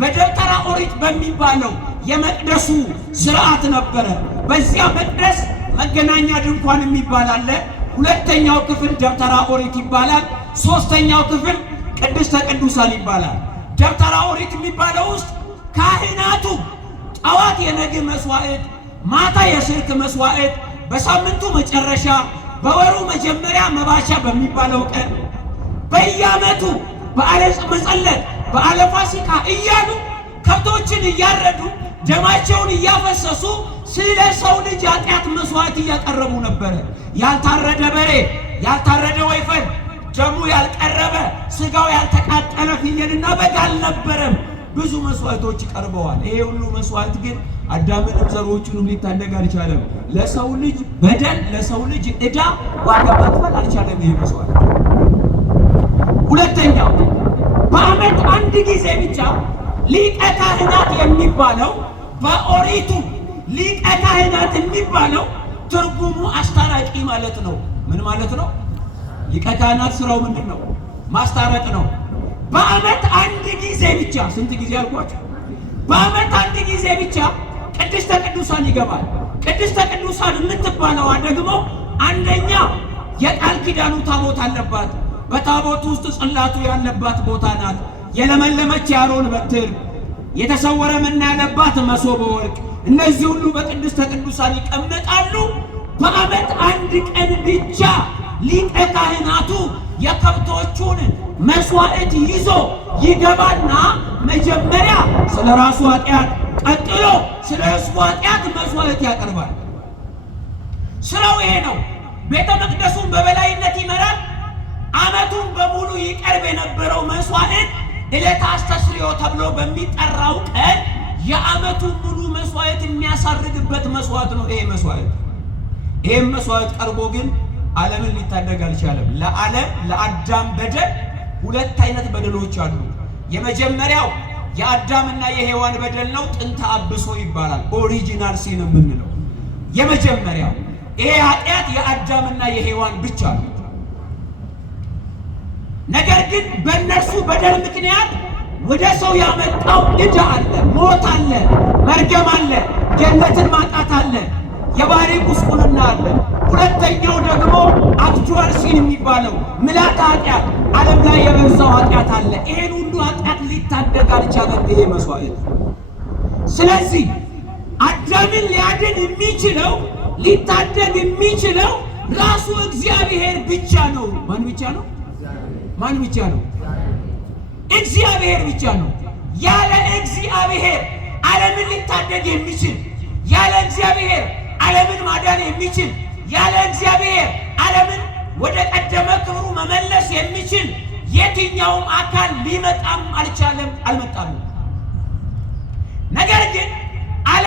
በደብተራ ኦሪት በሚባለው የመቅደሱ ስርዓት ነበረ። በዚያ መቅደስ መገናኛ ድንኳን የሚባል አለ። ሁለተኛው ክፍል ደብተራ ኦሪት ይባላል። ሶስተኛው ክፍል ቅድስተ ቅዱሳን ይባላል። ደብተራ ኦሪት የሚባለው ውስጥ ካህናቱ ጠዋት የነግ መስዋዕት፣ ማታ የስርክ መስዋዕት፣ በሳምንቱ መጨረሻ በወሩ መጀመሪያ መባቻ በሚባለው ቀን በየዓመቱ በዓለ መጸለት፣ በዓለ ፋሲካ እያሉ ከብቶችን እያረዱ ደማቸውን እያፈሰሱ ስለ ሰው ልጅ ኃጢአት መስዋዕት እያቀረቡ ነበረ። ያልታረደ በሬ፣ ያልታረደ ወይፈን፣ ደሙ ያልቀረበ ስጋው ያልተቃጠለ ፍየልና በግ አልነበረም። ብዙ መስዋዕቶች ቀርበዋል። ይሄ ሁሉ መስዋዕት ግን አዳምንም ዘሮቹንም ሊታደግ አልቻለም። ለሰው ልጅ በደል፣ ለሰው ልጅ ዕዳ ዋጋ መክፈል አልቻለም ይሄ መስዋዕት። ሁለተኛው በዓመት አንድ ጊዜ ብቻ ሊቀ ካህናት የሚባለው በኦሪቱ ሊቀ ካህናት የሚባለው ትርጉሙ አስታራቂ ማለት ነው። ምን ማለት ነው? ሊቀ ካህናት ስራው ምንድን ነው? ማስታረቅ ነው። በዓመት አንድ ጊዜ ብቻ፣ ስንት ጊዜ አልኳቸው? በዓመት አንድ ጊዜ ብቻ ቅድስተ ቅዱሳን ይገባል። ቅድስተ ቅዱሳን የምትባለዋ ደግሞ አንደኛ የቃል ኪዳኑ ታቦት አለባት። በታቦት ውስጥ ጽላቱ ያለባት ቦታ ናት። የለመለመች የአሮን በትር፣ የተሰወረ መና ያለባት መሶበ ወርቅ፣ እነዚህ ሁሉ በቅድስተ ቅዱሳን ይቀመጣሉ። በዓመት አንድ ቀን ብቻ ሊቀ ካህናቱ የከብቶቹን መስዋዕት ይዞ ይገባና መጀመሪያ ስለ ራሱ ኃጢአት፣ ቀጥሎ ስለ ሕዝቡ ኃጢአት መስዋዕት ያቀርባል። ስራው ይሄ ነው። ቤተ መቅደሱን በበላይነት ይመራል። ዓመቱን በሙሉ ይቀርብ የነበረው መስዋዕት ዕለተ አስተስርዮ ተብሎ በሚጠራው ቀን የዓመቱን ሙሉ መስዋዕት የሚያሳርግበት መስዋዕት ነው ይሄ መስዋዕት። ይሄም መስዋዕት ቀርቦ ግን ዓለምን ሊታደግ አልቻለም። ለዓለም ለአዳም በደል ሁለት አይነት በደሎች አሉ። የመጀመሪያው የአዳምና የሔዋን በደል ነው። ጥንተ አብሶ ይባላል። ኦሪጂናል ሲን የምንለው የመጀመሪያው ይሄ ኃጢአት የአዳምና የሔዋን ብቻ ነው። ነገር ግን በእነርሱ በደል ምክንያት ወደ ሰው ያመጣው ዕዳ አለ፣ ሞት አለ፣ መርገም አለ፣ ገነትን ማጣት አለ፣ የባህሪ ጉስቁልና አለ። ሁለተኛው ደግሞ አክቹዋል ሲን የሚባለው ምልዓተ ኃጢአት፣ ዓለም ላይ የበዛው ኃጢአት አለ። ይሄን ሁሉ ኃጢአት ሊታደግ አልቻለም ይሄ መስዋዕት። ስለዚህ አዳምን ሊያድን የሚችለው ሊታደግ የሚችለው ራሱ እግዚአብሔር ብቻ ነው። ማን ብቻ ነው? ማን ብቻ ነው? እግዚአብሔር ብቻ ነው። ያለ እግዚአብሔር ዓለምን ሊታደግ የሚችል፣ ያለ እግዚአብሔር ዓለምን ማዳን የሚችል፣ ያለ እግዚአብሔር ዓለምን ወደ ቀደመ ክብሩ መመለስ የሚችል የትኛውም አካል ሊመጣም አልቻለም፣ አልመጣም።